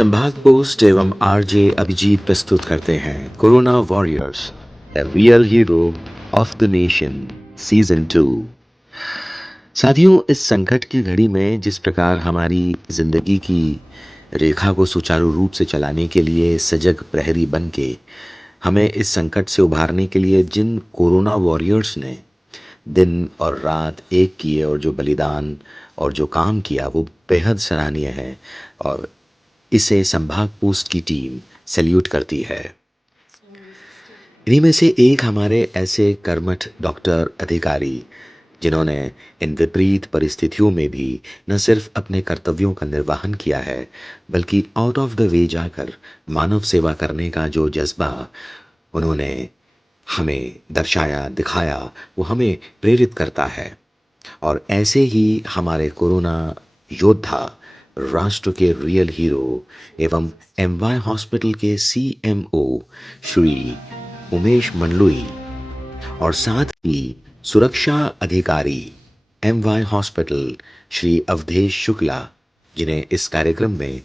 संभाग पोस्ट एवं आरजे अभिजीत प्रस्तुत करते हैं corona warriors the real hero of the nation season 2। साथियों, इस संकट की घड़ी में जिस प्रकार हमारी जिंदगी की रेखा को सुचारू रूप से चलाने के लिए सजग प्रहरी बन के हमें इस संकट से उभारने के लिए जिन कोरोना वॉरियर्स ने दिन और रात एक किए और जो बलिदान और जो काम किया वो बेहद सराहनीय है और इसे संभाग पोस्ट की टीम सैल्यूट करती है। इन्हीं में से एक हमारे ऐसे कर्मठ डॉक्टर अधिकारी जिन्होंने इन विपरीत परिस्थितियों में भी न सिर्फ अपने कर्तव्यों का निर्वहन किया है बल्कि आउट ऑफ द वे जाकर मानव सेवा करने का जो जज्बा उन्होंने हमें दर्शाया दिखाया वो हमें प्रेरित करता है। और ऐसे ही हमारे कोरोना योद्धा राष्ट्र के रियल हीरो एवं एमवाय हॉस्पिटल के सीएमओ श्री उमेश मंडलोई और साथ ही सुरक्षा अधिकारी एमवाय हॉस्पिटल श्री अवधेश शुक्ला जिन्हें इस कार्यक्रम में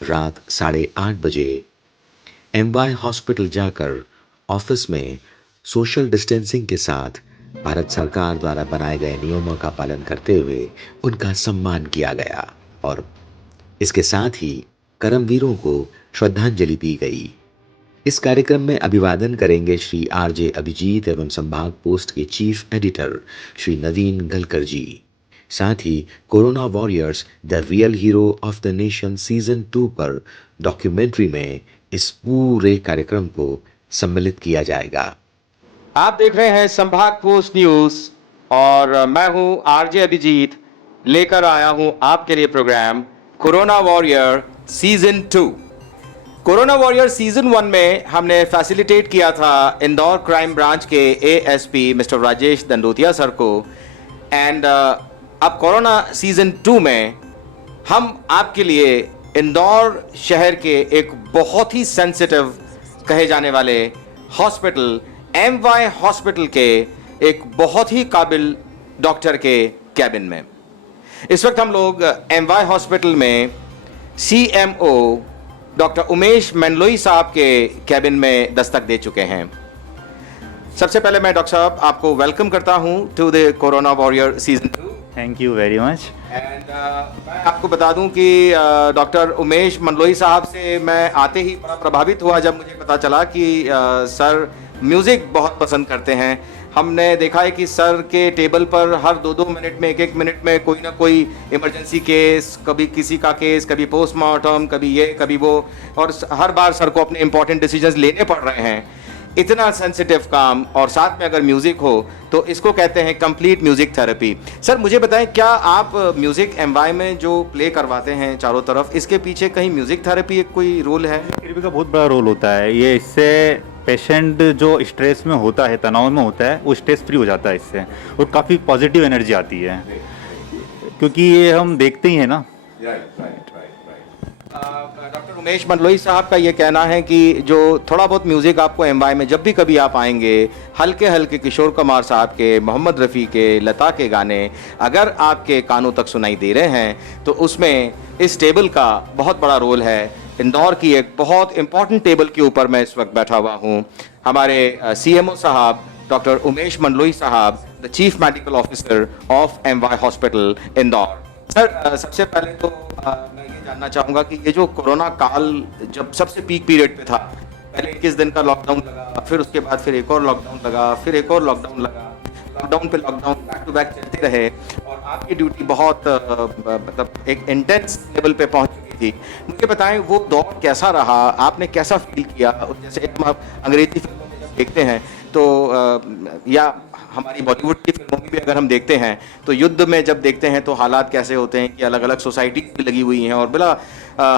रात 8:30 बजे एमवाय हॉस्पिटल जाकर ऑफिस में सोशल डिस्टेंसिंग के साथ भारत सरकार द्वारा बनाए गए नियमों का पालन करते हुए उनका सम्मान किया गया और इसके साथ ही कर्मवीरों को श्रद्धांजलि दी गई। इस कार्यक्रम में अभिवादन करेंगे श्री आरजे अभिजीत एवं संभाग पोस्ट के चीफ एडिटर श्री नवीन गलकर जी। साथ ही corona warriors the real hero of the nation season 2 पर डॉक्यूमेंट्री में इस पूरे कार्यक्रम को सम्मिलित किया जाएगा। आप देख रहे हैं संभाग पोस्ट न्यूज और मैं हूं आरजे अभिजीत, लेकर आया हूं आपके लिए programme corona warrior season 2। Corona warrior season 1 में हमने फैसिलिटेट किया था इंदौर क्राइम ब्रांच के ASP mister Rajesh Dandotiya sir को एंड अब कोरोना सीजन 2 में हम आपके लिए इंदौर शहर के एक बहुत ही सेंसिटिव कहे जाने वाले हॉस्पिटल एमवाय हॉस्पिटल के एक बहुत ही काबिल डॉक्टर के कैबिन में इस वक्त हम लोग एमवाय हॉस्पिटल में सीएमओ डॉक्टर उमेश मंडलोई साहब के कैबिन में दस्तक दे चुके हैं। सबसे पहले मैं डॉक्टर साहब आपको वेलकम करता हूं to the corona warrior season 2। Thank you very much. And मैं आपको बता दूं कि डॉक्टर उमेश मंडलोई साहब से मैं आते ही बड़ा प्रभावित हुआ जब मुझे पता चला कि सर म्यूज़िक बहुत पसंद करते हैं। हमने देखा है कि सर के टेबल पर हर 2-2 मिनट में 1-1 मिनट में कोई ना कोई इमरजेंसी केस, कभी किसी का केस, कभी पोस्टमार्टम, कभी ये कभी वो, और हर बार सर को अपने इंपॉर्टेंट डिसीजंस लेने पड़ रहे हैं। इतना सेंसिटिव काम और साथ में अगर म्यूज़िक हो तो इसको कहते हैं कंप्लीट म्यूज़िक थेरेपी। सर मुझे बताएं, क्या आप म्यूज़िक एमवाय में जो प्ले करवाते हैं चारों तरफ, इसके पीछे कहीं म्यूज़िक थेरेपी एक कोई रोल है? थेरेपी का बहुत बड़ा रोल होता है। ये इससे पेशेंट जो स्ट्रेस में होता है, तनाव में होता है, वो स्ट्रेस फ्री हो जाता है इससे और काफ़ी पॉजिटिव एनर्जी आती है क्योंकि ये हम देखते ही हैं ना। डॉक्टर उमेश मंडलोई साहब का ये कहना है कि जो थोड़ा बहुत म्यूज़िक आपको एमवाय में जब भी कभी आप आएंगे, हल्के हल्के किशोर कुमार साहब के, मोहम्मद रफ़ी के, लता के गाने अगर आपके कानों तक सुनाई दे रहे हैं तो उसमें इस टेबल का बहुत बड़ा रोल है। इंदौर की एक बहुत इंपॉर्टेंट टेबल के ऊपर मैं इस वक्त बैठा हुआ हूँ। हमारे सीएमओ साहब डॉक्टर उमेश मंडलोई साहब, the chief medical officer of MY hospital Indore. Sir सबसे पहले तो मैं ये जानना चाहूँगा कि ये जो कोरोना काल जब सबसे पीक पीरियड पे था, पहले 21 दिन का लॉकडाउन लगा, फिर उसके बाद फिर एक और लॉकडाउन लगा, फिर एक और लॉकडाउन लगा, लॉकडाउन पे लॉकडाउन बैक टू बैक चलते रहे और आपकी ड्यूटी बहुत मतलब एक इंटेंस लेवल पे पहुंच चुकी थी। मुझे बताएं वो दौर कैसा रहा, आपने कैसा फील किया? जैसे हम अंग्रेजी फिल्मों में जब देखते हैं तो या हमारी बॉलीवुड की फिल्मों में भी अगर हम देखते हैं तो युद्ध में जब देखते हैं तो हालात कैसे होते हैं कि अलग अलग सोसाइटी भी लगी हुई हैं और बिला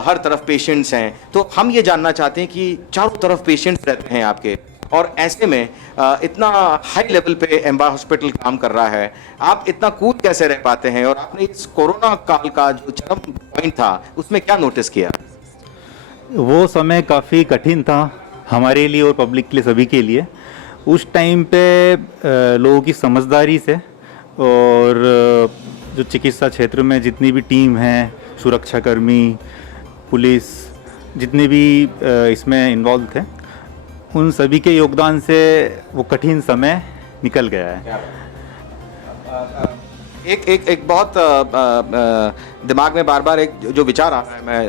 हर तरफ पेशेंट्स हैं। तो हम ये जानना चाहते हैं कि चारों तरफ पेशेंट्स रहते हैं आपके, और ऐसे में इतना हाई लेवल पे एमवाय हॉस्पिटल काम कर रहा है, आप इतना कूल कैसे रह पाते हैं? और आपने इस कोरोना काल का जो चरम पॉइंट था उसमें क्या नोटिस किया? वो समय काफ़ी कठिन था हमारे लिए और पब्लिक के लिए, सभी के लिए। उस टाइम पे लोगों की समझदारी से और जो चिकित्सा क्षेत्र में जितनी भी टीम हैं, सुरक्षाकर्मी, पुलिस, जितने भी इसमें इन्वॉल्व थे, उन सभी के योगदान से वो कठिन समय निकल गया है। एक बहुत दिमाग में बार बार एक जो विचार आ रहा है, मैं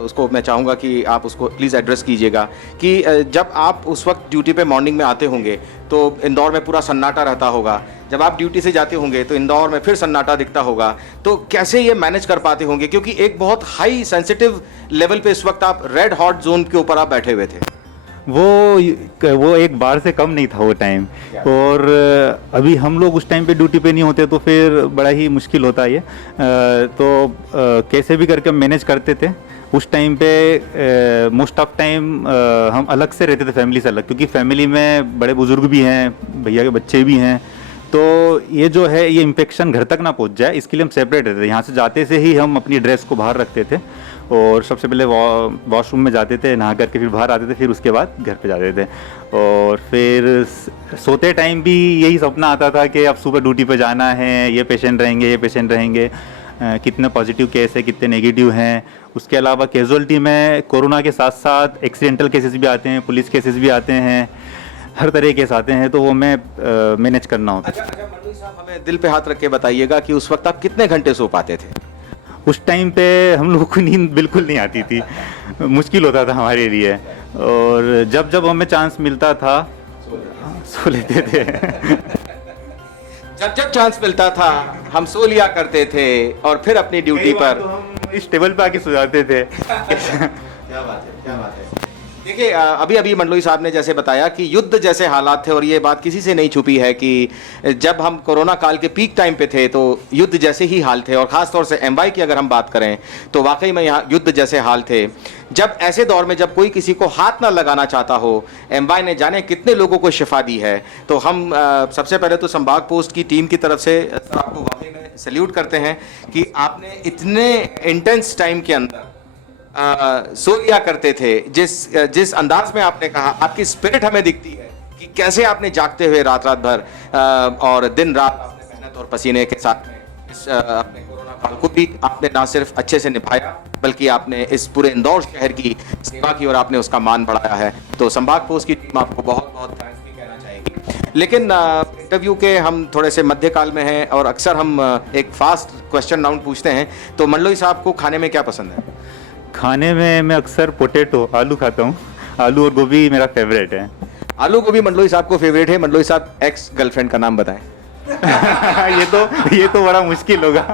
उसको मैं चाहूँगा कि आप उसको प्लीज़ एड्रेस कीजिएगा कि जब आप उस वक्त ड्यूटी पे मॉर्निंग में आते होंगे तो इंदौर में पूरा सन्नाटा रहता होगा, जब आप ड्यूटी से जाते होंगे तो इंदौर में फिर सन्नाटा दिखता होगा, तो कैसे ये मैनेज कर पाते होंगे, क्योंकि एक बहुत हाई सेंसिटिव लेवल पे इस वक्त आप रेड हॉट जोन के ऊपर आप बैठे हुए थे। वो एक बार से कम नहीं था वो टाइम, और अभी हम लोग उस टाइम पे ड्यूटी पे नहीं होते तो फिर बड़ा ही मुश्किल होता है ये। तो कैसे भी करके हम मैनेज करते थे। उस टाइम पे मोस्ट ऑफ टाइम हम अलग से रहते थे, फैमिली से अलग, क्योंकि फैमिली में बड़े बुजुर्ग भी हैं, भैया के बच्चे भी हैं, तो ये जो है ये इन्फेक्शन घर तक ना पहुंच जाए, इसके लिए हम सेपरेट रहते थे। यहाँ से जाते से ही हम अपनी ड्रेस को बाहर रखते थे और सबसे पहले वॉशरूम में जाते थे, नहा करके फिर बाहर आते थे, फिर उसके बाद घर पे जाते थे। और फिर सोते टाइम भी यही सपना आता था कि अब सुबह ड्यूटी पे जाना है, ये पेशेंट रहेंगे, ये पेशेंट रहेंगे, कितने पॉजिटिव केस है, कितने नेगेटिव हैं। उसके अलावा कैजुअलिटी में कोरोना के साथ साथ एक्सीडेंटल केसेस भी आते हैं, पुलिस केसेस भी आते हैं, हर तरह के केस आते हैं, तो वो मैं मैनेज करना होता है। अच्छा मंडोई साहब, हमें दिल पे हाथ रख के बताइएगा कि उस वक्त आप कितने घंटे सो पाते थे? उस टाइम पे हम लोगों को नींद बिल्कुल नहीं आती थी, मुश्किल होता था हमारे लिए, और जब जब हमें चांस मिलता था सो लेते थे। जब जब चांस मिलता था हम सो लिया करते थे और फिर अपनी ड्यूटी पर तो हम इस टेबल पे आके सो जाते थे। क्या बात है, क्या बात है। देखिए अभी अभी मंडलोई साहब ने जैसे बताया कि युद्ध जैसे हालात थे, और ये बात किसी से नहीं छुपी है कि जब हम कोरोना काल के पीक टाइम पे थे तो युद्ध जैसे ही हाल थे, और ख़ास तौर से एमवाई की अगर हम बात करें तो वाकई में यहाँ युद्ध जैसे हाल थे। जब ऐसे दौर में जब कोई किसी को हाथ ना लगाना चाहता हो, एमवाई ने जाने कितने लोगों को शिफा दी है। तो हम सबसे पहले तो संभाग पोस्ट की टीम की तरफ से आपको वाकई में सैल्यूट करते हैं कि आपने इतने इंटेंस टाइम के अंदर सो लिया करते थे। जिस अंदाज में आपने कहा, आपकी स्पिरिट हमें दिखती है कि कैसे आपने जागते हुए रात रात भर और दिन रात आपने मेहनत और पसीने के साथ में इस अपने कोरोना काल को भी आपने ना सिर्फ अच्छे से निभाया, बल्कि आपने इस पूरे इंदौर शहर की सेवा की और आपने उसका मान बढ़ाया है। तो संभाग पोस्ट की टीम आपको बहुत बहुत थैंक्स भी कहना चाहेगी। लेकिन इंटरव्यू के हम थोड़े से मध्यकाल में हैं और अक्सर हम एक फास्ट क्वेश्चन राउंड पूछते हैं। तो मंडलोई साहब को खाने में क्या पसंद है? खाने में मैं अक्सर पोटैटो, आलू खाता हूँ। आलू और गोभी मेरा फेवरेट है। आलू गोभी मंडलोई साहब को फेवरेट है। मंडलोई साहब एक्स गर्लफ्रेंड का नाम बताएं। ये तो बड़ा मुश्किल होगा।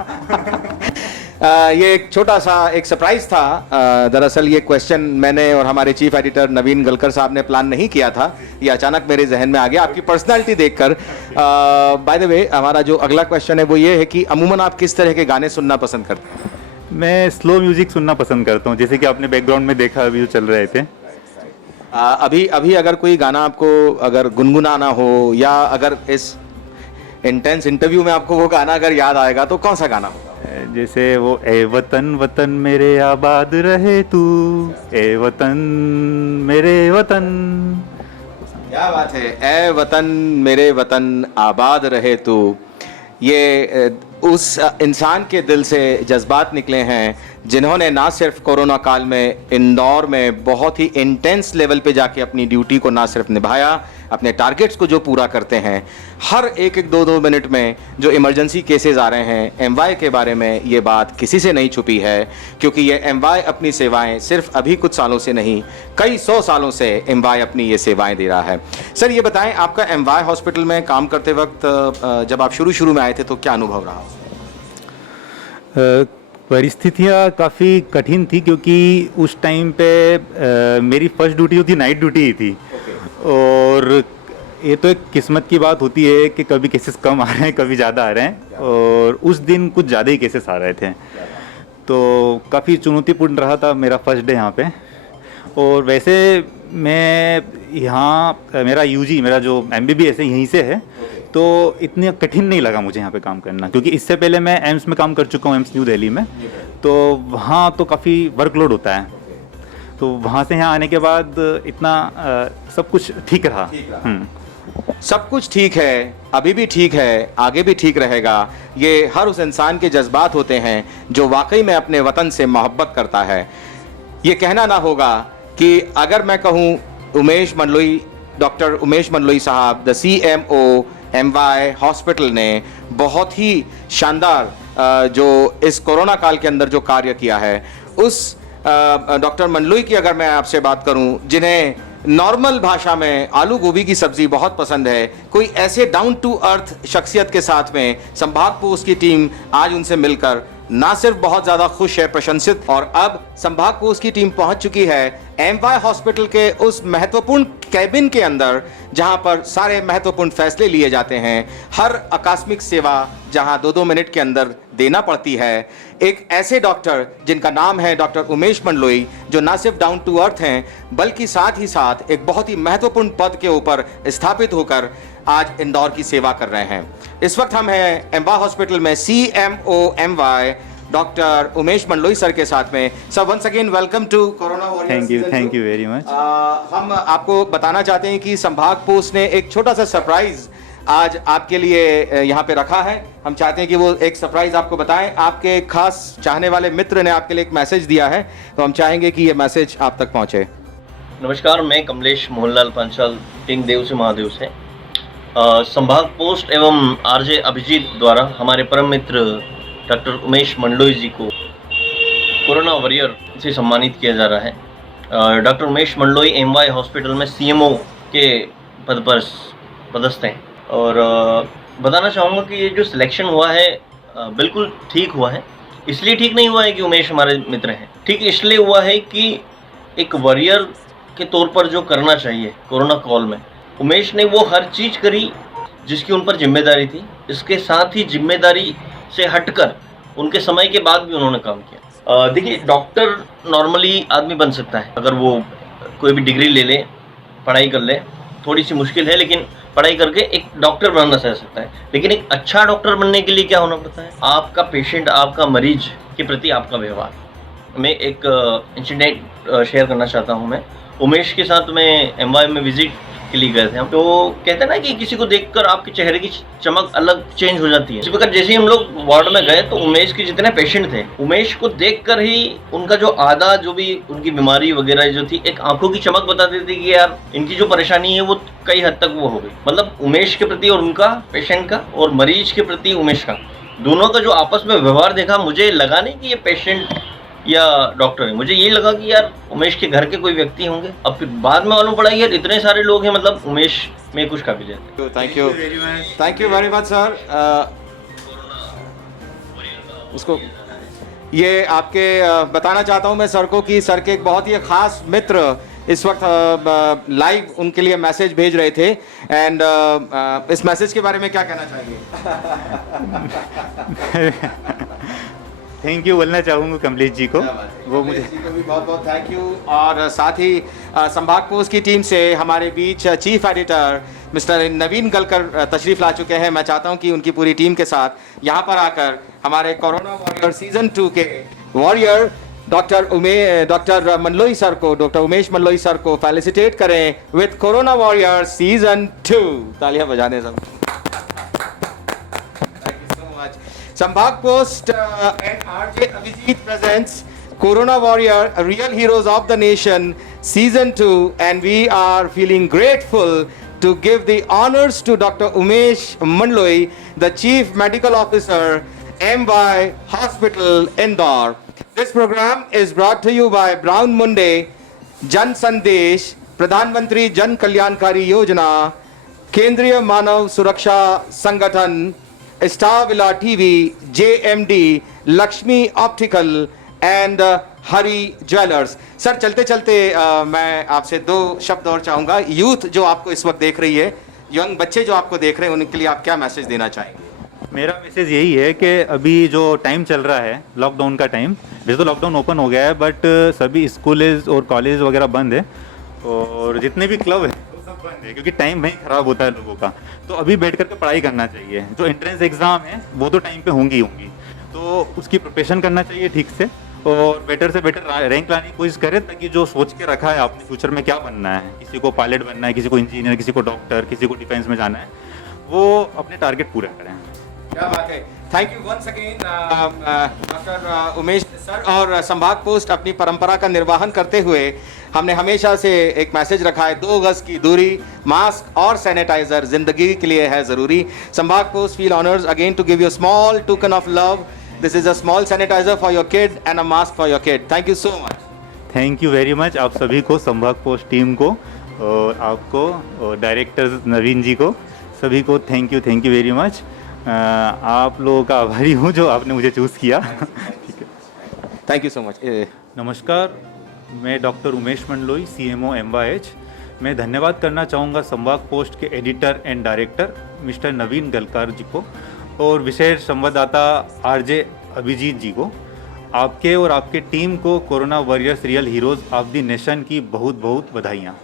ये एक छोटा सा एक सरप्राइज था। दरअसल ये क्वेश्चन मैंने और हमारे चीफ एडिटर नवीन गलकर साहब ने प्लान नहीं किया था, ये अचानक मेरे जहन में आ गया आपकी पर्सनालिटी देखकर। बाय द वे, हमारा जो अगला क्वेश्चन है वो ये है कि अमूमन आप किस तरह के गाने सुनना पसंद करते हैं? मैं स्लो म्यूजिक सुनना पसंद करता हूँ, जैसे कि आपने बैकग्राउंड में देखा अभी जो चल रहे थे। अभी अगर कोई गाना आपको अगर गुनगुनाना हो, या अगर इस इंटेंस इंटरव्यू में आपको वो गाना अगर याद आएगा तो कौन सा गाना होगा? जैसे वो ए वतन वतन मेरे आबाद रहे तू, ए वतन मेरे वतन। क्या बात है, ए वतन मेरे वतन आबाद रहे तू। ये उस इंसान के दिल से जज्बात निकले हैं जिन्होंने ना सिर्फ कोरोना काल में इंदौर में बहुत ही इंटेंस लेवल पे जाके अपनी ड्यूटी को ना सिर्फ निभाया, अपने टारगेट्स को जो पूरा करते हैं, हर एक एक दो मिनट में जो इमरजेंसी केसेस आ रहे हैं, एमवाई के बारे में ये बात किसी से नहीं छुपी है, क्योंकि ये एमवाई अपनी सेवाएं सिर्फ अभी कुछ सालों से नहीं, कई 100 सालों से एमवाई अपनी ये सेवाएं दे रहा है। सर ये बताएं, आपका एमवाई हॉस्पिटल में काम करते वक्त जब आप शुरू में आए थे तो क्या अनुभव रहा? परिस्थितियाँ काफ़ी कठिन थी, क्योंकि उस टाइम पे मेरी फर्स्ट ड्यूटी जो थी नाइट ड्यूटी ही थी। और ये तो एक किस्मत की बात होती है कि कभी केसेस कम आ रहे हैं, कभी ज़्यादा आ रहे हैं, और उस दिन कुछ ज़्यादा ही केसेस आ रहे थे, तो काफ़ी चुनौतीपूर्ण रहा था मेरा फर्स्ट डे यहाँ पे। और वैसे मैं यहाँ मेरा यूजी, मेरा जो MBBS है यहीं से है, तो इतनी कठिन नहीं लगा मुझे यहाँ पे काम करना, क्योंकि इससे पहले मैं एम्स में काम कर चुका हूँ, एम्स न्यू दिल्ली में। तो वहाँ तो काफ़ी वर्कलोड होता है, तो वहाँ से यहाँ आने के बाद इतना सब कुछ ठीक रहा। सब कुछ ठीक है, अभी भी ठीक है, आगे भी ठीक रहेगा। ये हर उस इंसान के जज्बात होते हैं जो वाकई में अपने वतन से मोहब्बत करता है। ये कहना ना होगा कि अगर मैं कहूँ उमेश मंडलोई, डॉक्टर उमेश मंडलोई साहब, द CMO MY हॉस्पिटल ने बहुत ही शानदार जो इस कोरोना काल के अंदर जो कार्य किया है, उस डॉक्टर मंडलोई की अगर मैं आपसे बात करूं, जिन्हें नॉर्मल भाषा में आलू गोभी की सब्जी बहुत पसंद है, कोई ऐसे डाउन टू अर्थ शख्सियत के साथ में संभाग पोस्ट की टीम आज उनसे मिलकर ना सिर्फ बहुत ज्यादा खुश है, प्रशंसित, और अब संभाग पोस्ट की टीम पहुंच चुकी है MY हॉस्पिटल के उस महत्वपूर्ण कैबिन के अंदर जहां पर सारे महत्वपूर्ण फैसले लिए जाते हैं, हर आकस्मिक सेवा जहां 2-2 मिनट के अंदर देना पड़ती है। एक ऐसे डॉक्टर जिनका नाम है डॉक्टर उमेश मंडलोई, जो ना सिर्फ डाउन टू अर्थ हैं बल्कि साथ ही साथ एक बहुत ही महत्वपूर्ण पद के ऊपर स्थापित होकर आज इंदौर की सेवा कर रहे हैं। इस वक्त हम हैं MY हॉस्पिटल में CMO MY doctor Umesh Mandloi sir के साथ में। Sir, once again welcome to corona warriors. Thank you very much. हम आपको बताना चाहते हैं कि संभाग पोस्ट ने एक छोटा सा सरप्राइज आज आपके लिए यहाँ पे रखा है। हम चाहते हैं कि वो एक सरप्राइज आपको बताएं। आपके खास चाहने वाले मित्र ने आपके लिए एक मैसेज दिया है, तो हम चाहेंगे कि ये मैसेज आप तक पहुँचे। नमस्कार, मैं कमलेश मोहनलाल पांचाल, टिंग देव से महादेव से। संभाग पोस्ट एवं RJ अभिजीत द्वारा हमारे परम मित्र डॉक्टर उमेश मंडलोई जी को कोरोना वॉरियर से सम्मानित किया जा रहा है। Doctor Umesh Mandloi MY hospital में CMO के पद पर पदस्थ हैं, और बताना चाहूँगा कि ये जो सिलेक्शन हुआ है बिल्कुल ठीक हुआ है। इसलिए ठीक नहीं हुआ है कि उमेश हमारे मित्र हैं, ठीक इसलिए हुआ है कि एक वॉरियर के तौर पर जो करना चाहिए कोरोना कॉल में, उमेश ने वो हर चीज़ करी जिसकी उन पर जिम्मेदारी थी। इसके साथ ही जिम्मेदारी से हटकर उनके समय के बाद भी उन्होंने काम किया। देखिए, डॉक्टर नॉर्मली आदमी बन सकता है अगर वो कोई भी डिग्री ले ले, पढ़ाई कर ले, थोड़ी सी मुश्किल है, लेकिन पढ़ाई करके एक डॉक्टर बनना चाह सकता है। लेकिन एक अच्छा डॉक्टर बनने के लिए क्या होना पड़ता है? आपका पेशेंट, आपका मरीज के प्रति आपका व्यवहार। मैं एक इंसिडेंट शेयर करना चाहता हूँ। मैं उमेश के साथ में MY में विजिट के लिए गए थे हम, तो कहते हैं ना कि किसी को देखकर आपके चेहरे की चमक अलग चेंज हो जाती है। इसी प्रकार जैसे ही हम लोग वार्ड में गए तो उमेश के जितने पेशेंट थे, उमेश को देखकर ही उनका जो आधा जो भी उनकी बीमारी वगैरह जो थी, एक आंखों की चमक बताती थी कि यार इनकी जो परेशानी है वो कई हद तक वो हो गई। मतलब उमेश के प्रति और उनका पेशेंट का, और मरीज के प्रति उमेश का, दोनों का जो आपस में व्यवहार देखा, मुझे लगा नहीं कि ये पेशेंट या डॉक्टर है, मुझे ये लगा कि यार उमेश के घर के कोई व्यक्ति होंगे। अब फिर बाद में मालूम पड़ा यार इतने सारे लोग हैं, मतलब उमेश में कुछ काबिलियत है। Thank you very much sir. उसको ये आपके बताना चाहता हूँ मैं सर को कि सर के एक बहुत ही खास मित्र इस वक्त लाइव उनके लिए मैसेज भेज रहे थे, एंड इस मैसेज के बारे में क्या कहना चाहिए? थैंक यू बोलना चाहूँगा कमलेश जी को, वो मुझे जी को भी बहुत बहुत थैंक यू। और साथ ही संभाग पोस्ट की टीम से हमारे बीच चीफ एडिटर मिस्टर नवीन गलकर तशरीफ ला चुके हैं। मैं चाहता हूं कि उनकी पूरी टीम के साथ यहां पर आकर हमारे कोरोना वॉरियर सीजन 2 के वॉरियर डॉक्टर मंडलोई सर को, डॉक्टर उमेश मंडलोई सर को फेलिसिटेट करें विद कोरोना वॉरियर सीजन 2। तालियां बजाने सब। संभाग post and RJ Abhijit presents Corona Warrior, Real Heroes of the Nation Season 2, and we are feeling grateful to give the honors to Dr. Umesh Mandloi, the Chief Medical Officer, MY Hospital, Indore. This program is brought to you by Brown Munde, Jan Sandesh, प्रधानमंत्री जन कल्याणकारी योजना, केंद्रीय मानव सुरक्षा संगठन, star villa TV, JMD, Lakshmi optical and Hari jewellers. Sir, चलते चलते मैं आपसे 2 शब्द और चाहूँगा। यूथ जो आपको इस वक्त देख रही है, यंग बच्चे जो आपको देख रहे हैं, उनके लिए आप क्या मैसेज देना चाहेंगे? मेरा मैसेज यही है कि अभी जो टाइम चल रहा है, लॉकडाउन का टाइम, वैसे तो लॉकडाउन ओपन हो गया है, बट सभी स्कूल्स और कॉलेज वगैरह बंद है, और जितने भी क्लब है वो सब बंद है, क्योंकि टाइम वहीं ख़राब होता है लोगों का। तो अभी बैठ करके पढ़ाई करना चाहिए। जो एंट्रेंस एग्ज़ाम है वो तो टाइम पे होंगी, तो उसकी प्रिपरेशन करना चाहिए ठीक से, और बेटर से बेटर रैंक लाने की कोशिश करें, ताकि जो सोच के रखा है आपने फ्यूचर में क्या बनना है, किसी को पायलट बनना है, किसी को इंजीनियर, किसी को डॉक्टर, किसी को डिफेंस में जाना है, वो अपने टारगेट पूरे करें। क्या बात है। Thank you once again doctor Umesh sir. और संभाग पोस्ट अपनी परंपरा का निर्वहन करते हुए हमने हमेशा से एक मैसेज रखा है, 2 गज की दूरी, मास्क और सैनिटाइजर जिंदगी के लिए है ज़रूरी। Sambhag post feel honours again to give you small token of love. This is a small sanitiser for your kid and a mask for your kid. Thank you so much. Thank you very much आप सभी को, संभाग post team को और आपको और director नवीन जी को, सभी को थैंक यू वेरी मच। आप लोगों का आभारी हूँ जो आपने मुझे चूज़ किया। ठीक है, थैंक यू सो मच। नमस्कार, मैं doctor Umesh Mandloi, CMO MYH। मैं धन्यवाद करना चाहूँगा संभाग पोस्ट के एडिटर एंड डायरेक्टर मिस्टर नवीन गलकार जी को और विशेष संवाददाता RJ अभिजीत जी को। आपके और आपके टीम को corona warriors real heroes of the nation की बहुत बहुत बधाइयाँ।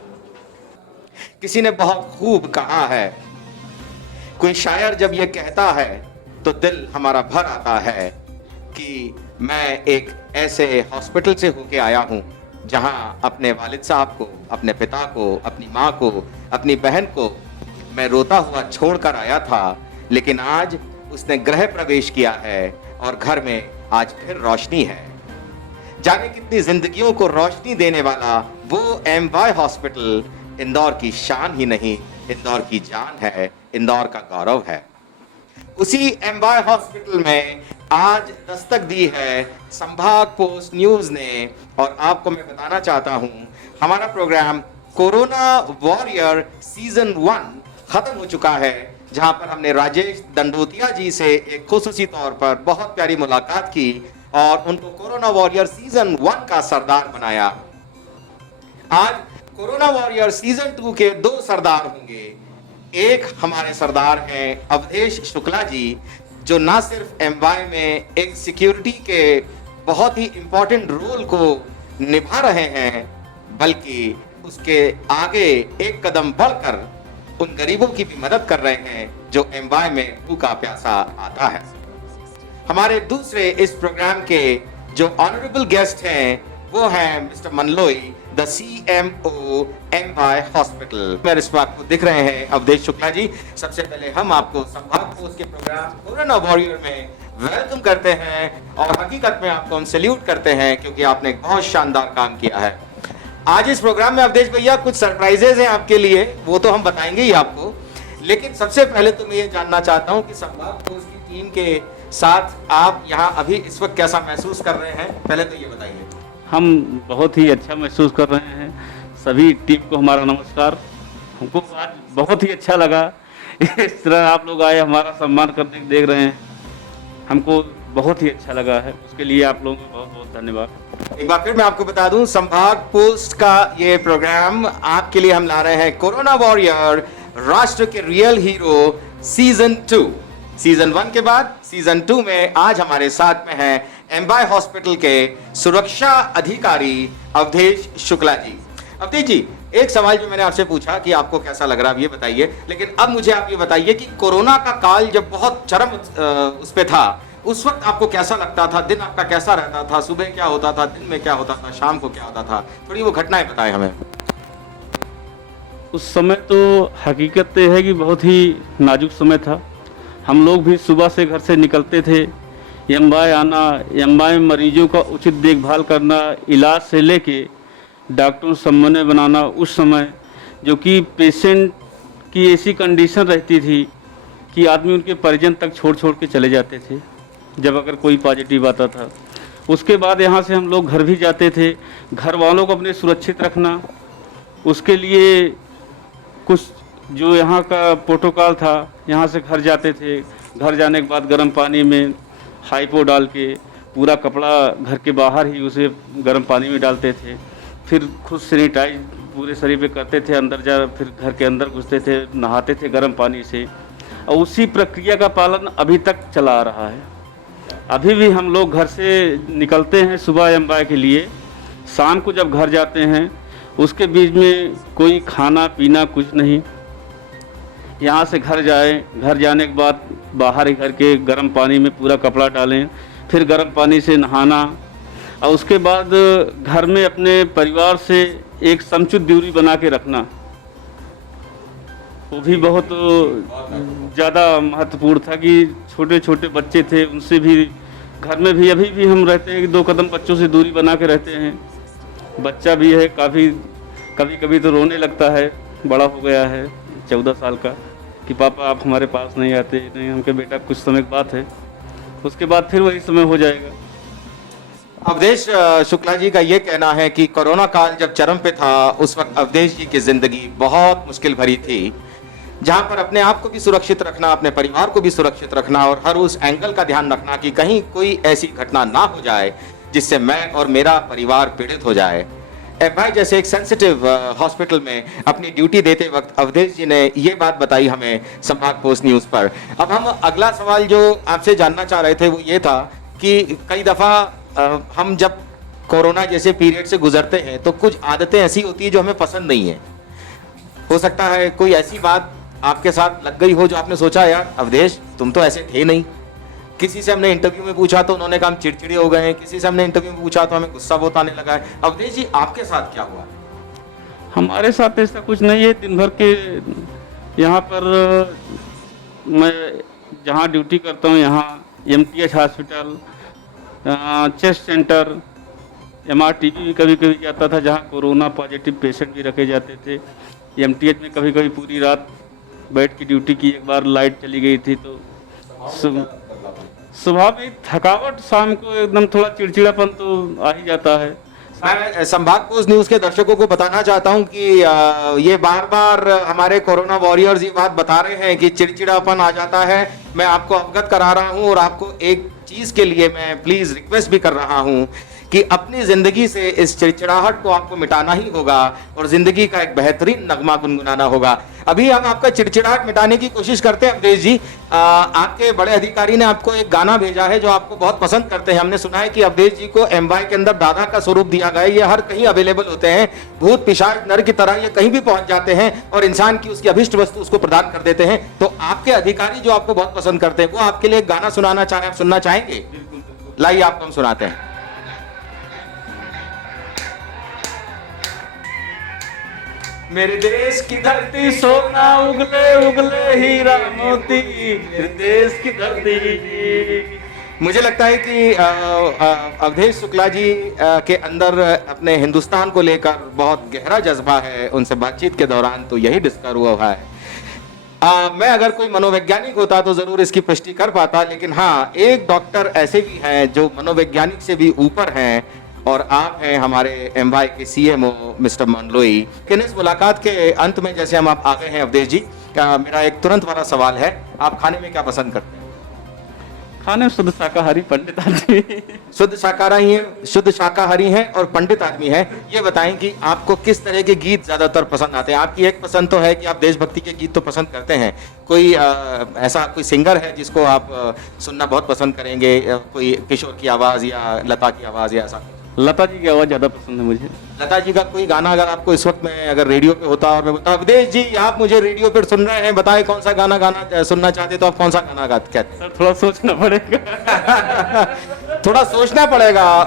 किसी ने बहुत खूब कहा है, कोई शायर जब ये कहता है तो दिल हमारा भर आता है कि मैं एक ऐसे हॉस्पिटल से होके आया हूँ जहाँ अपने वालिद साहब को, अपने पिता को, अपनी माँ को, अपनी बहन को मैं रोता हुआ छोड़कर आया था, लेकिन आज उसने गृह प्रवेश किया है और घर में आज फिर रोशनी है। जाने कितनी जिंदगियों को रोशनी देने वाला वो MY हॉस्पिटल इंदौर की शान ही नहीं, इंदौर की जान है, इंदौर का गौरव है। उसी MY हॉस्पिटल में आज दस्तक दी है संभाग पोस्ट न्यूज ने। और आपको मैं बताना चाहता हूं, हमारा प्रोग्राम कोरोना वॉरियर सीजन 1 खत्म हो चुका है, जहां पर हमने राजेश दंडोतिया जी से एक खुसूसी तौर पर बहुत प्यारी मुलाकात की और उनको कोरोना वॉरियर सीजन 1 का सरदार बनाया। आज कोरोना वॉरियर सीजन 2 के 2 सरदार होंगे। एक हमारे सरदार हैं अवधेश शुक्ला जी, जो ना सिर्फ MY में एक सिक्योरिटी के बहुत ही इंपॉर्टेंट रोल को निभा रहे हैं, बल्कि उसके आगे एक कदम बढ़कर उन गरीबों की भी मदद कर रहे हैं जो MY में भूखा प्यासा आता है। हमारे दूसरे इस प्रोग्राम के जो ऑनरेबल गेस्ट हैं वो हैं mister Manloi, the CMO MY hospital. मेरे इस आपको दिख रहे हैं अवधेश शुक्ला जी। सबसे पहले हम आपको संभाग पोस्ट के प्रोग्राम कोरोना वॉरियर में वेलकम करते हैं और हकीकत में आपको हम सैल्यूट करते हैं क्योंकि आपने एक बहुत शानदार काम किया है। आज इस प्रोग्राम में अवधेश भैया कुछ सरप्राइजेज हैं आपके लिए, वो तो हम बताएंगे ही आपको, लेकिन सबसे पहले तो मैं ये जानना चाहता हूँ कि संभाग पोस्ट की टीम के साथ आप यहाँ अभी इस वक्त कैसा महसूस कर रहे हैं, पहले तो ये बताइए। हम बहुत ही अच्छा महसूस कर रहे हैं। सभी टीम को हमारा नमस्कार। हमको आज बहुत ही अच्छा लगा, इस तरह आप लोग आए हमारा सम्मान करने देख रहे हैं, हमको बहुत ही अच्छा लगा है। उसके लिए आप लोगों को बहुत बहुत धन्यवाद। एक बार फिर मैं आपको बता दूं, संभाग पोस्ट का ये प्रोग्राम आपके लिए हम ला रहे हैं कोरोना वॉरियर, राष्ट्र के रियल हीरो सीजन 2। सीजन 1 के बाद सीजन 2 में आज हमारे साथ में हैं MY हॉस्पिटल के सुरक्षा अधिकारी अवधेश शुक्ला जी। अवधेश जी, एक सवाल जो मैंने आपसे पूछा कि आपको कैसा लग रहा है, ये बताइए, लेकिन अब मुझे आप ये बताइए कि कोरोना का काल जब बहुत चरम उस पे था, उस वक्त आपको कैसा लगता था? दिन आपका कैसा रहता था? सुबह क्या होता था, दिन में क्या होता था, शाम को क्या होता था? थोड़ी वो घटनाएं बताएं हमें। उस समय तो हकीकत ये है कि बहुत ही नाजुक समय था। हम लोग भी सुबह से घर से निकलते थे, MY आना, MY मरीजों का उचित देखभाल करना, इलाज से लेके डॉक्टरों से समन्वय बनाना। उस समय जो कि पेशेंट की ऐसी कंडीशन रहती थी कि आदमी उनके परिजन तक छोड़ के चले जाते थे जब अगर कोई पॉजिटिव आता था। उसके बाद यहाँ से हम लोग घर भी जाते थे। घर वालों को अपने सुरक्षित रखना, उसके लिए कुछ जो यहाँ का प्रोटोकॉल था, यहाँ से घर जाते थे, घर जाने के बाद गर्म पानी में हाइपो डाल के पूरा कपड़ा घर के बाहर ही उसे गर्म पानी में डालते थे, फिर खुद सैनिटाइज पूरे शरीर पे करते थे, अंदर जा फिर घर के अंदर घुसते थे, नहाते थे गर्म पानी से। और उसी प्रक्रिया का पालन अभी तक चला आ रहा है। अभी भी हम लोग घर से निकलते हैं सुबह MY के लिए, शाम को जब घर जाते हैं उसके बीच में कोई खाना पीना कुछ नहीं। यहाँ से घर जाएं, घर जाने के बाद बाहर ही घर के गर्म पानी में पूरा कपड़ा डालें, फिर गर्म पानी से नहाना, और उसके बाद घर में अपने परिवार से एक समुचित दूरी बना के रखना। वो भी बहुत ज़्यादा महत्वपूर्ण था कि छोटे छोटे बच्चे थे, उनसे भी घर में भी अभी भी हम रहते हैं कि 2 कदम बच्चों से दूरी बना के रहते हैं। बच्चा भी है, काफ़ी कभी कभी तो रोने लगता है, बड़ा हो गया है 14 साल का, कि पापा आप हमारे पास नहीं आते। नहीं, हम कहे बेटा कुछ समय की बात है, उसके बाद फिर वही समय हो जाएगा। अवधेश शुक्ला जी का ये कहना है कि कोरोना काल जब चरम पे था, उस वक्त अवधेश जी की जिंदगी बहुत मुश्किल भरी थी, जहां पर अपने आप को भी सुरक्षित रखना, अपने परिवार को भी सुरक्षित रखना और हर उस एंगल का ध्यान रखना कि कहीं कोई ऐसी घटना ना हो जाए जिससे मैं और मेरा परिवार पीड़ित हो जाए। भाई जैसे एक सेंसिटिव हॉस्पिटल में अपनी ड्यूटी देते वक्त अवधेश जी ने ये बात बताई हमें संभाग पोस्ट न्यूज पर। अब हम अगला सवाल जो आपसे जानना चाह रहे थे वो ये था कि कई दफा हम जब कोरोना जैसे पीरियड से गुजरते हैं तो कुछ आदतें ऐसी होती है जो हमें पसंद नहीं है। हो सकता है कोई ऐसी बात आपके साथ लग गई हो जो आपने सोचा यार अवधेश तुम तो ऐसे थे नहीं। किसी से हमने इंटरव्यू में पूछा तो उन्होंने कहा हम चिड़चिड़े हो गए हैं, किसी से हमने इंटरव्यू में पूछा तो हमें गुस्सा बहुत आने लगा है। अवधेश जी आपके साथ क्या हुआ? हमारे साथ ऐसा कुछ नहीं है। दिन भर के यहाँ पर मैं जहाँ ड्यूटी करता हूँ, यहाँ MTH hospital, chest centre, MRTP भी कभी कभी जाता था जहाँ कोरोना पॉजिटिव पेशेंट भी रखे जाते थे। MTH में कभी कभी पूरी रात बैठ की ड्यूटी की। एक बार लाइट चली गई थी तो सुबह में थकावट, शाम को एकदम थोड़ा चिड़चिड़ापन तो आ ही जाता है। मैं संभाग पोस्ट न्यूज के दर्शकों को बताना चाहता हूं कि ये बार बार हमारे कोरोना वॉरियर्स ये बात बता रहे हैं कि चिड़चिड़ापन आ जाता है। मैं आपको अवगत करा रहा हूं और आपको एक चीज के लिए मैं प्लीज रिक्वेस्ट भी कर रहा हूं कि अपनी जिंदगी से इस चिड़चिड़ाहट को आपको मिटाना ही होगा और जिंदगी का एक बेहतरीन नगमा गुनगुनाना होगा। अभी हम आपका चिड़चिड़ाहट मिटाने की कोशिश करते हैं। अवधेश जी, आपके बड़े अधिकारी ने आपको एक गाना भेजा है जो आपको बहुत पसंद करते हैं। हमने सुना है कि अवधेश जी को MY के अंदर दादा का स्वरूप दिया गया है। ये हर कहीं अवेलेबल होते हैं, भूत पिशाच नर की तरह ये कहीं भी पहुंच जाते हैं और इंसान की उसकी अभिष्ट वस्तु उसको प्रदान कर देते हैं। तो आपके अधिकारी जो आपको बहुत पसंद करते हैं वो आपके लिए एक गाना सुनाना चाहे, आप सुनना चाहेंगे? लाइए आपको हम सुनाते हैं। मेरे देश की धरती सोना उगले उगले हीरा मोती, मेरे देश की धरती। मुझे लगता है कि अवधेश शुक्ला जी के अंदर अपने हिंदुस्तान को लेकर बहुत गहरा जज्बा है। उनसे बातचीत के दौरान तो यही डिस्कस हुआ है। मैं अगर कोई मनोवैज्ञानिक होता तो जरूर इसकी पुष्टि कर पाता, लेकिन हाँ, एक डॉक्टर ऐसे भी हैं जो मनोवैज्ञानिक से भी ऊपर हैं और आप हैं हमारे MY के CMO मिस्टर मंडलोई। लेकिन इस मुलाकात के अंत में जैसे हम आप आ गए हैं अवधेश जी, मेरा एक तुरंत वाला सवाल है, आप खाने में क्या पसंद करते हैं? खाने में शुद्ध शाकाहारी पंडित आदमी। शुद्ध शाकाहारी हैं और पंडित आदमी हैं। ये बताएं कि आपको किस तरह के गीत ज्यादातर पसंद आते हैं? आपकी एक पसंद तो है कि आप देशभक्ति के गीत तो पसंद करते हैं, कोई ऐसा कोई सिंगर है जिसको आप सुनना बहुत पसंद करेंगे? कोई किशोर की आवाज या लता की आवाज या ऐसा? लता जी की आवाज़ ज़्यादा पसंद है मुझे। लता जी का कोई गाना अगर आपको इस वक्त में अगर रेडियो पे होता और मैं बोलता अवधेश जी आप मुझे रेडियो पे सुन रहे हैं, बताएं कौन सा गाना सुनना चाहते, तो आप कौन सा गाना कहते हैं? सर थोड़ा सोचना पड़ेगा। थोड़ा सोचना पड़ेगा।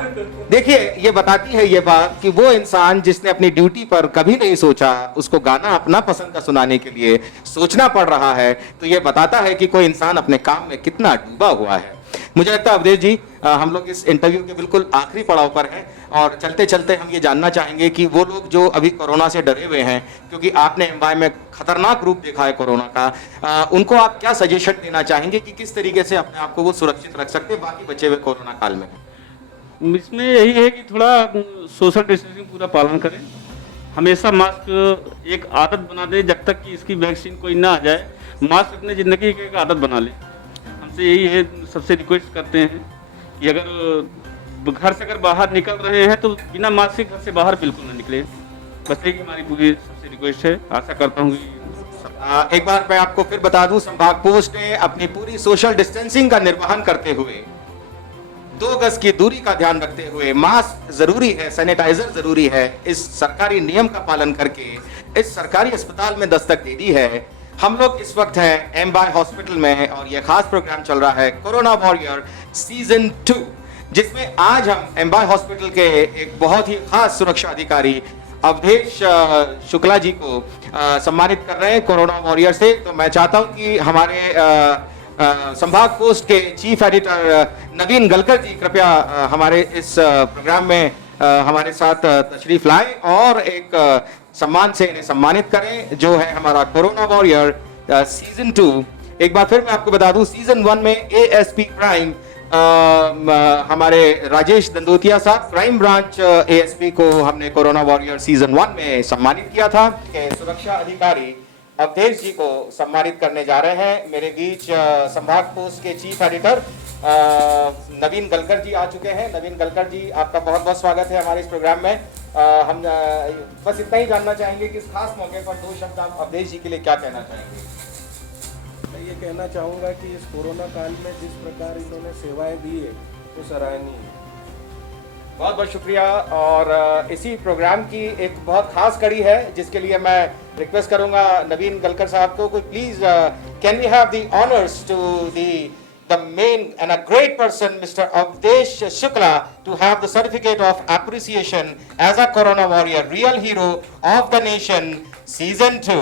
देखिए, ये बताती है ये बात कि वो इंसान जिसने अपनी ड्यूटी पर कभी नहीं सोचा, उसको गाना अपना पसंद का सुनाने के लिए सोचना पड़ रहा है, तो ये बताता है कि कोई इंसान अपने काम में कितना डूबा हुआ है। मुझे लगता है अवधेश जी, हम लोग इस इंटरव्यू के बिल्कुल आखिरी पड़ाव पर हैं और चलते चलते हम ये जानना चाहेंगे कि वो लोग जो अभी कोरोना से डरे हुए हैं, क्योंकि आपने MY में खतरनाक रूप देखा है कोरोना का, उनको आप क्या सजेशन देना चाहेंगे कि किस तरीके से अपने आप को वो सुरक्षित रख सकते हैं बाकी बचे हुए कोरोना काल में? इसमें यही है कि थोड़ा सोशल डिस्टेंसिंग पूरा पालन करें, हमेशा मास्क एक आदत बना दें। जब तक कि इसकी वैक्सीन कोई ना आ जाए, मास्क अपनी ज़िंदगी की एक आदत बना लें। हमसे यही है, सबसे रिक्वेस्ट करते हैं कि अगर घर से अगर बाहर निकल रहे हैं तो बिना मास्क के घर से बाहर बिल्कुल ना निकले। बस यही हमारी पूरी सबसे रिक्वेस्ट है। आशा करता हूँ कि एक बार मैं आपको फिर बता दूं, संभाग पोस्ट ने अपनी पूरी सोशल डिस्टेंसिंग का निर्वहन करते हुए, 2 गज की दूरी का ध्यान रखते हुए, मास्क जरूरी है, सैनिटाइजर जरूरी है, इस सरकारी नियम का पालन करके इस सरकारी अस्पताल में दस्तक दे दी है। हम लोग इस वक्त हैं MY हॉस्पिटल में और यह खास प्रोग्राम चल रहा है कोरोना वॉरियर सीजन 2, जिसमें आज हम MY हॉस्पिटल के एक बहुत ही खास सुरक्षा अधिकारी अवधेश शुक्ला जी को सम्मानित कर रहे हैं कोरोना वॉरियर से। तो मैं चाहता हूं कि हमारे संभाग पोस्ट के चीफ एडिटर नवीन गलकर जी कृपया हमारे इस प्रोग्राम में हमारे साथ तशरीफ लाएं और एक सम्मान से इन्हें सम्मानित करें, जो है हमारा कोरोना वॉरियर सीजन 2। एक बार फिर मैं आपको बता दूं, सीजन 1 में एएसपी क्राइम हमारे राजेश दंदोतिया साहब, क्राइम ब्रांच एएसपी को हमने कोरोना वॉरियर सीजन 1 में सम्मानित किया था। सुरक्षा अधिकारी अवधेश जी को सम्मानित करने जा रहे हैं। मेरे बीच संभाग पोस्ट के चीफ एडिटर नवीन गलकर जी आ चुके हैं। नवीन गलकर जी, आपका बहुत बहुत स्वागत है हमारे इस प्रोग्राम में। हम बस इतना ही जानना चाहेंगे कि इस खास मौके पर 2 शब्द आप अवधेश जी के लिए क्या कहना चाहेंगे? मैं ये कहना चाहूँगा कि इस कोरोना काल में जिस प्रकार इन्होंने सेवाएं दी है वो सराहनीय है। बहुत बहुत शुक्रिया। और इसी प्रोग्राम की एक बहुत खास कड़ी है जिसके लिए मैं रिक्वेस्ट करूंगा नवीन गलकर साहब को, please can we have the honours to the main and a great person, Mr. Avdesh Shukla, to have the certificate of appreciation as a Corona Warrior, real hero of the nation, season 2।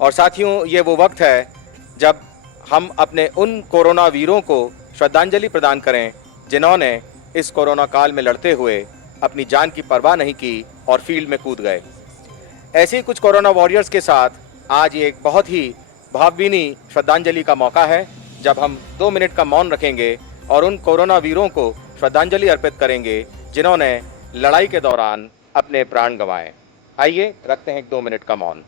और साथियों, ये वो वक्त है जब हम अपने उन कोरोना वीरों को श्रद्धांजलि प्रदान करें जिन्होंने इस कोरोना काल में लड़ते हुए अपनी जान की परवाह नहीं की और फील्ड में कूद गए। ऐसे ही कुछ कोरोना वॉरियर्स के साथ आज ये एक बहुत ही भावभीनी श्रद्धांजलि का मौका है, जब हम 2 मिनट का मौन रखेंगे और उन कोरोना वीरों को श्रद्धांजलि अर्पित करेंगे जिन्होंने लड़ाई के दौरान अपने प्राण गंवाए। आइए रखते हैं एक 2 मिनट का मौन।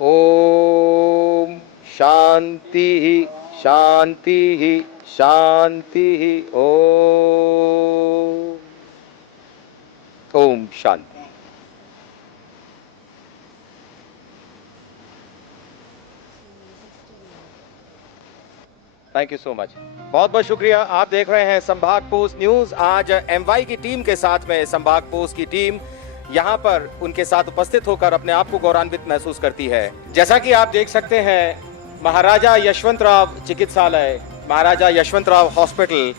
ओम शांति शांति Shanti Om Shanti. Thank you so much, बहुत बहुत शुक्रिया। आप देख रहे हैं संभाग पोस्ट न्यूज। आज एमवाई की टीम के साथ में संभाग पोस्ट की टीम यहाँ पर उनके साथ उपस्थित होकर अपने आप को गौरवान्वित महसूस करती है। जैसा कि आप देख सकते हैं, महाराजा यशवंतराव चिकित्सालय, महाराजा यशवंतराव हॉस्पिटल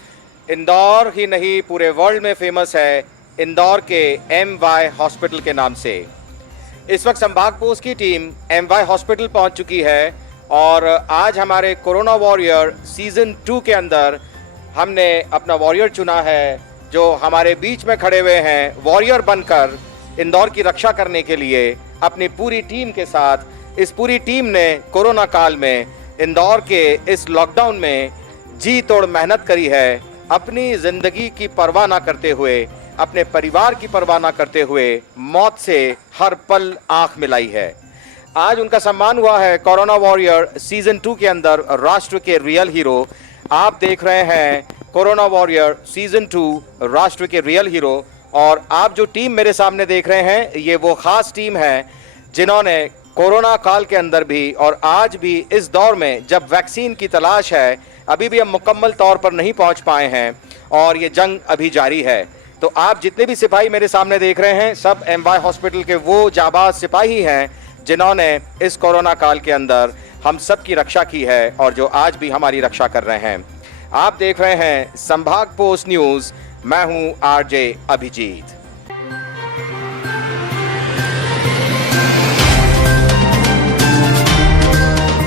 इंदौर ही नहीं पूरे वर्ल्ड में फेमस है, इंदौर के एमवाई हॉस्पिटल के नाम से। इस वक्त संभाग पोस्ट की टीम एमवाई हॉस्पिटल पहुंच चुकी है और आज हमारे कोरोना वॉरियर सीजन 2 के अंदर हमने अपना वॉरियर चुना है जो हमारे बीच में खड़े हुए हैं वॉरियर बनकर इंदौर की रक्षा करने के लिए अपनी पूरी टीम के साथ। इस पूरी टीम ने कोरोना काल में इंदौर के इस लॉकडाउन में जी तोड़ मेहनत करी है, अपनी जिंदगी की परवाह ना करते हुए, अपने परिवार की परवाह ना करते हुए मौत से हर पल आंख मिलाई है। आज उनका सम्मान हुआ है कोरोना वॉरियर सीजन 2 के अंदर राष्ट्र के रियल हीरो। आप देख रहे हैं कोरोना वॉरियर सीजन 2 राष्ट्र के रियल हीरो। और आप जो टीम मेरे सामने देख रहे हैं, ये वो खास टीम है जिन्होंने कोरोना काल के अंदर भी और आज भी इस दौर में जब वैक्सीन की तलाश है, अभी भी हम मुकम्मल तौर पर नहीं पहुंच पाए हैं और ये जंग अभी जारी है। तो आप जितने भी सिपाही मेरे सामने देख रहे हैं, सब एमवाई हॉस्पिटल के वो जाबाज सिपाही हैं जिन्होंने इस कोरोना काल के अंदर हम सब की रक्षा की है और जो आज भी हमारी रक्षा कर रहे हैं। आप देख रहे हैं संभाग पोस्ट न्यूज़। मैं हूं आरजे अभिजीत।